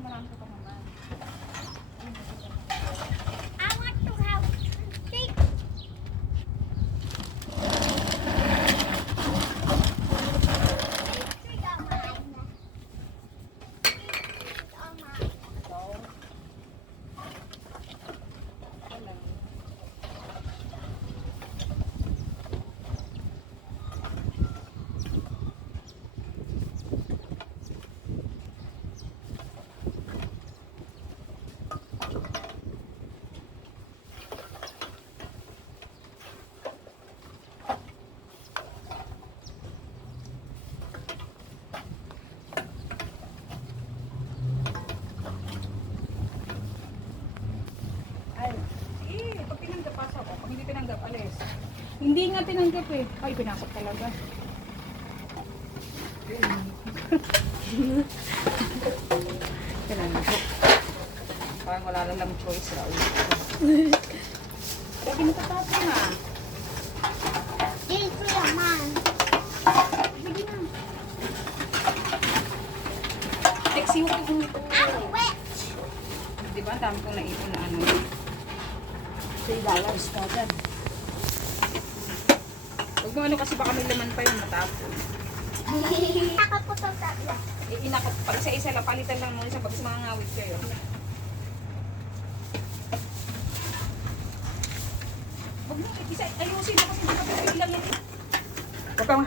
marami ko pa naman. I want to have cake. Cake on mine. Cake on mine. So, wala. Ay, pag tinanggap pasok ko, pag hindi tinanggap, alis. Hindi nga tinanggap eh. Ay, pinasok talaga. Tinanggap. Parang wala lang choice, Raul. Lagi mo tatapon na. Cake on mine. Lagi na. Text yung kung I'm wet. di ba? Ang dami kong naipon na ano. $3 ka dyan. Huwag mo ano kasi baka may laman pa yung matapon. Takot ko sa tabla. Inakot pag isa-isa lang, palitan lang muna sa pag mga ngawit kayo. Huwag mo, isa, ayusin mo kasi hindi ka pwede lang yan. Huwag kang